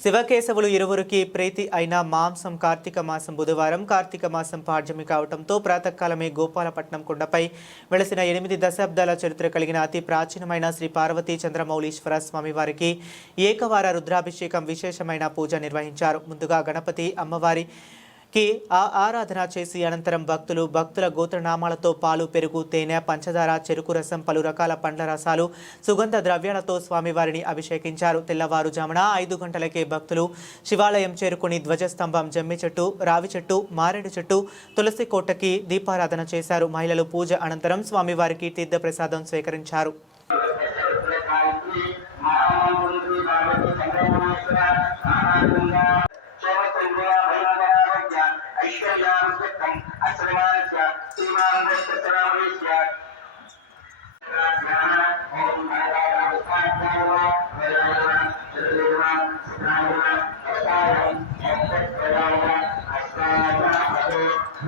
శివకేశవులు ఇరువురికి ప్రీతి అయిన మాంసం కార్తీక మాసం బుధవారం కార్తీక మాసం పాడ్యమి కావడంతో ప్రాతకాలమే గోపాలపట్నం కొండపై వెలసిన ఎనిమిది దశాబ్దాల చరిత్ర కలిగిన అతి ప్రాచీనమైన శ్రీ పార్వతీ చంద్రమౌళీశ్వర స్వామి వారికి ఏకవార రుద్రాభిషేకం విశేషమైన పూజ నిర్వహించారు. ముందుగా గణపతి అమ్మవారి కి ఆ ఆరాధన చేసి అనంతరం భక్తులు భక్తుల గోత్రనామాలతో పాలు పెరుగు తేనె పంచదార చెరుకు రసం పలు రకాల పండ్ల రసాలు సుగంధ ద్రవ్యాలతో స్వామివారిని అభిషేకించారు. తెల్లవారుజామున ఐదు గంటలకే భక్తులు శివాలయం చేరుకుని ధ్వజస్తంభం జమ్మి చెట్టు రావి చెట్టు మారేడు చెట్టు తులసి కోటకి దీపారాధన చేశారు. మహిళలు పూజ అనంతరం స్వామివారికి తీర్థప్రసాదం స్వీకరించారు.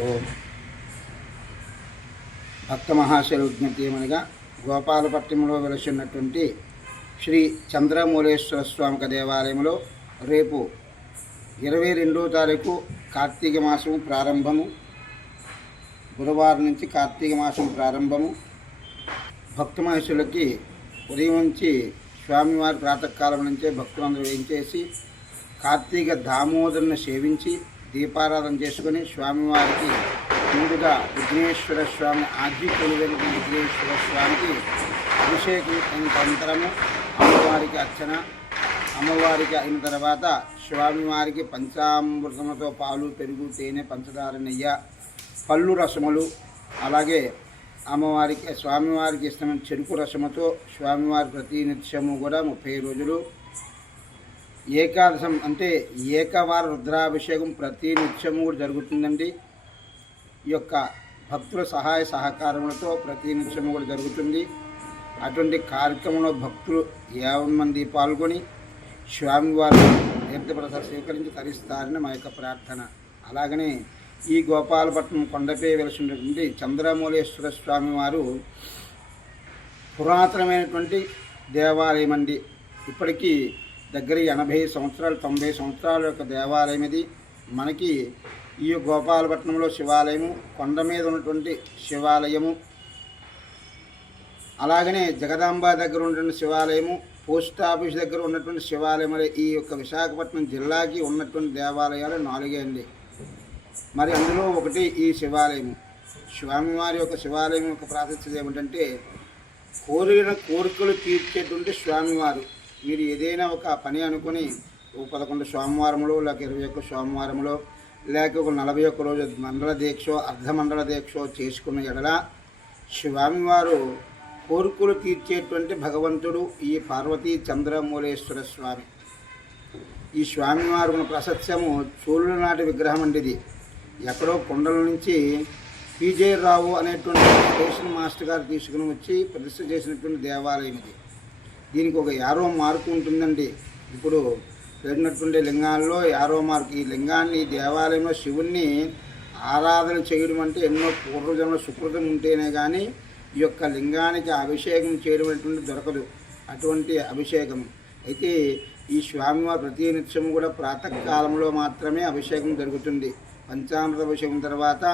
ఓం. భక్త మహాశయ విజ్ఞప్తి ఏమనగా గోపాలపట్నంలో వెలసినటువంటి శ్రీ చంద్రమూలేశ్వర స్వామిక దేవాలయంలో రేపు ఇరవై రెండో తారీఖు కార్తీక మాసము ప్రారంభము. గురువారం నుంచి కార్తీక మాసం ప్రారంభము. భక్త మహర్షులకి ఉదయం నుంచి స్వామివారి ప్రాతకాలం నుంచే భక్తులందరూ వేయించేసి కార్తీక దామోదరుని సేవించి దీపారాధన చేసుకుని స్వామివారికి ముందుగా విఘ్నేశ్వర స్వామి ఆది కొలువైన విఘ్నేశ్వర స్వామికి అభిషేకం అయిన అనంతరము అమ్మవారికి అర్చన అమ్మవారికి అయిన తర్వాత స్వామివారికి పంచామృతములతో పాలు పెరుగు తేనె పంచదార నెయ్యి పళ్ళు రసములు అలాగే అమ్మవారికి స్వామివారికి ఇష్టమైన చెరుకు రసముతో స్వామివారి ప్రతి నిత్యము కూడా ముప్పై రోజులు. ఏకాదశం అంటే ఏకవార రుద్రాభిషేకం ప్రతి నిత్యము కూడా జరుగుతుందండి. ఈ యొక్క భక్తుల సహాయ సహకారములతో ప్రతి నిత్యము కూడా జరుగుతుంది. అటువంటి కార్యక్రమంలో భక్తులు యాభై మంది పాల్గొని స్వామివారి తీర్థప్రసాద్ స్వీకరించి తరిస్తారని మా యొక్క ప్రార్థన. అలాగనే ఈ గోపాలపట్నం కొండపై వెలిసినటువంటి చంద్రమౌళేశ్వర స్వామి వారు పురాతనమైనటువంటి దేవాలయం అండి. ఇప్పటికీ దగ్గర ఎనభై సంవత్సరాలు తొంభై సంవత్సరాల యొక్క దేవాలయం ఇది. మనకి ఈ గోపాలపట్నంలో శివాలయము కొండ మీద ఉన్నటువంటి శివాలయము అలాగనే జగదాంబ దగ్గర ఉన్నటువంటి శివాలయము పోస్ట్ ఆఫీస్ దగ్గర ఉన్నటువంటి శివాలయం ఈ యొక్క విశాఖపట్నం జిల్లాకి ఉన్నటువంటి దేవాలయాలు నాలుగే అండి. మరి అందులో ఒకటి ఈ శివాలయం స్వామివారి యొక్క శివాలయం యొక్క ప్రాశస్త్యం ఏమిటంటే కోరిన కోరికలు తీర్చేటువంటి స్వామివారు. మీరు ఏదైనా ఒక పని అనుకుని ఒక పదకొండు సోమవారములు లేక ఇరవై ఒక్క సోమవారములో లేక ఒక నలభై ఒక్క రోజు మండల దీక్ష అర్ధమండల దీక్ష చేసుకున్న ఎడల స్వామివారు కోరికలు తీర్చేటువంటి భగవంతుడు ఈ పార్వతీ చంద్రమూలేశ్వర స్వామి. ఈ స్వామివారు ఉన్న ప్రసత్యము నాటి విగ్రహం అండి ఇది ఎక్కడో కొండల నుంచి పీజే రావు అనేటువంటి స్టేషన్ మాస్టర్ గారు తీసుకుని వచ్చి ప్రతిష్ట చేసినటువంటి దేవాలయం ఇది. దీనికి ఒక యారో మార్కు ఉంటుందండి. ఇప్పుడు పెట్టినటువంటి లింగాల్లో యారో మార్కు. ఈ లింగాన్ని దేవాలయంలో శివుణ్ణి ఆరాధన చేయడం అంటే ఎన్నో పూర్వజన్మ సుకృతం ఉంటేనే కానీ ఈ యొక్క లింగానికి అభిషేకం చేయడం అనేటువంటి దొరకదు. అటువంటి అభిషేకం. అయితే ఈ స్వామివారి ప్రతి నిత్యం కూడా ప్రాతకాలంలో మాత్రమే అభిషేకం జరుగుతుంది. పంచామృత అభిషేకం తర్వాత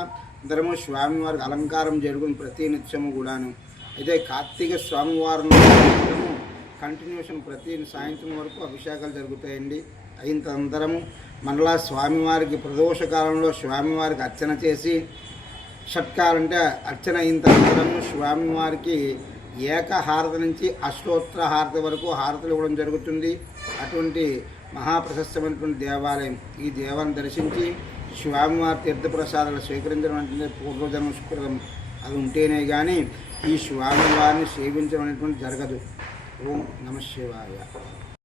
అందరము స్వామివారికి అలంకారం జరుగుతుంది ప్రతి నిత్యము కూడాను. అయితే కార్తీక స్వామివారం కంటిన్యూషన్ ప్రతి సాయంత్రం వరకు అభిషేకాలు జరుగుతాయండి. అయిన అందరము మరలా స్వామివారికి ప్రదోష కాలంలో స్వామివారికి అర్చన చేసి షట్కాలంటే అర్చన అయిన తదనంతరము స్వామివారికి ఏకహారతి నుంచి అష్టోత్తర హారతి వరకు హారతులు ఇవ్వడం జరుగుతుంది. అటువంటి మహాప్రశస్తమైనటువంటి దేవాలయం. ఈ దేవాన్ని దర్శించి స్వామివారి తీర్థప్రసాదాలు స్వీకరించడం అంటే పూర్వజన్మ శుక్రం అది ఉంటేనే కానీ ఈ స్వామివారిని సేవించడం అనేటువంటి జరగదు. ఓం నమ శివాయ